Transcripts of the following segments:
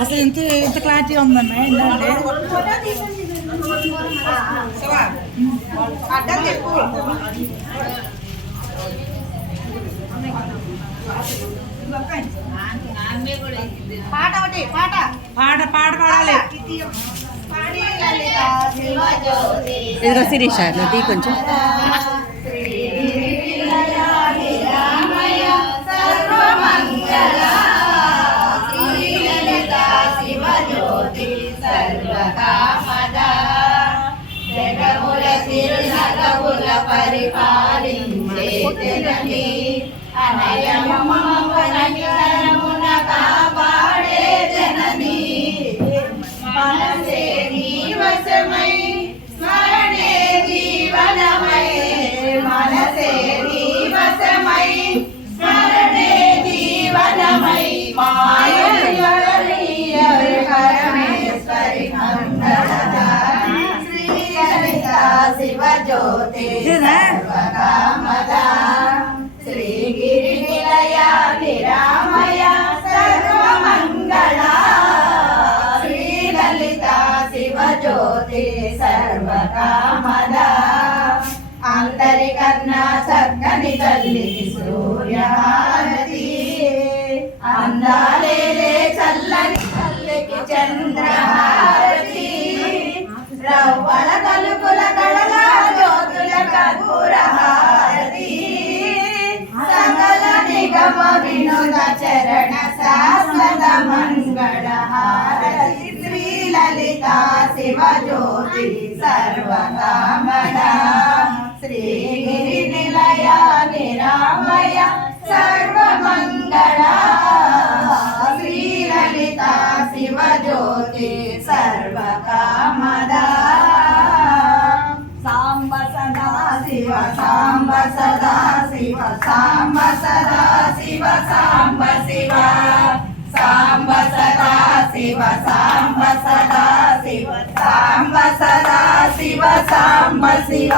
అసలు ఎంత క్లారిటీగా ఉందన్న ఏంటంటే పాట ఒకటి పాట పాట పాట పాడాలి. ఎదురు శిరీష నది కొంచెం పరిపాలించే జనని అనయమున కాపాడే జనని మనసే నీవశమై స్మరణే జీవనమై మనసే నీవశమై స్మరణే జీవనమై మాయేశ్వరి మంగళదాని శ్రీ లలిత శివ జ్యోతి సర్వకామదా శ్రీగిరి నిలయ నిరామయ సర్వమంగళ శ్రీ లలిత శివ జ్యోతి సర్వకామదా అందరికన్నా చక్కని తల్లి సూర్యహారతి అందాలేలే చల్లని తల్లికి చంద్రహారతి రవ్వల కలుపుల కడల జ్యోతుల కర్పూరహారతి సకల నిగమ వినోద చరణ శాశ్వత మంగళహారతి శ్రీ లలిత శివ జ్యోతి సర్వకామదా శ్రీగిరి నిలయ నిరామయ సర్వమంగళ శ్రీ లలిత శివ జ్యోతి సర్వకామదా సాంబ సదా శివ సాంబ సదా శివ సాంబ సదా శివ సాంబ శివ సాంబ సదా శివ సాంబ సదా శివ సాంబ సదా శివ సాంబ శివ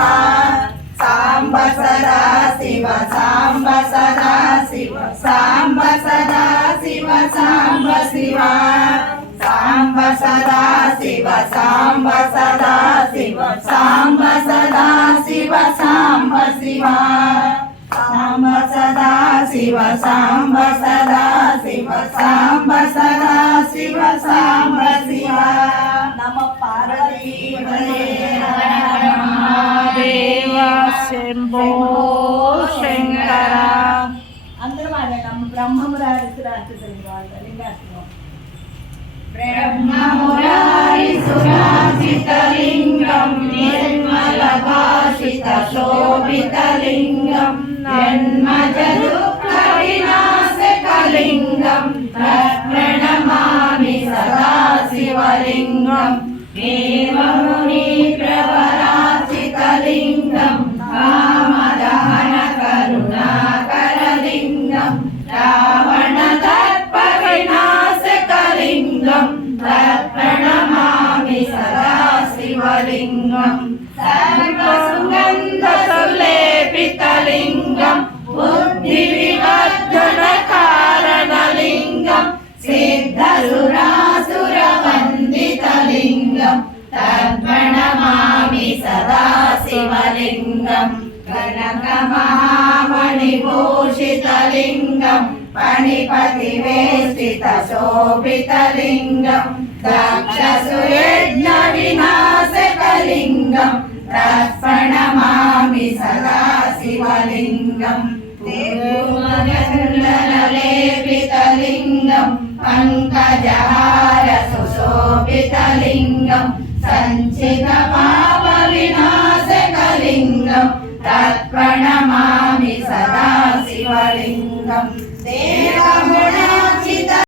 సాంబ సదా శివ సాంబ సదా శివ సాంబ సదా శివ సాంబ శివ సాంబ సదా శివ సాంబ సదా శివ సాంబ సదా శివ సాంబ శివ సాంబ సదా శివ సాంబ సదా శివ సాంబ సదా శివ సాంబ శివ నమ పార్వతీ మహాదేవ శంభో శంకర. అందరూ మాట్లాడము బ్రహ్మమురారి బ్రహ్మమురారి సురాజితలింగం నిర్మల భాషిత శోభితలింగం జన్మజ దుఃఖ వినాశకలింగం ప్రణమామి సదా శివలింగం దేవముని ప్రవరాచితలింగం కామదహన కరుణాకరలింగం రావణ దర్ప వినాశకలింగం ప్రణమామి సదా శివలింగం సర్వసుగంధ సులేపితలింగం బుద్ధి వివర్ధన కారణలింగం సిద్ధసురాసుర వందితలింగం ప్రణమామి సదా శివలింగం కనక మహామణిభూషితలింగం పణిపతి వేష్టిత శోభితలింగం దక్షసుయజ్ఞ వినాశకలింగం ప్రణమామి సదా శివలింగం లేపితలింగం పంకజహార సుశోభితలింగం సంచిత పాప వినాశకలింగం తత్ప్రణమామి సదా శివలింగం దేవగుణ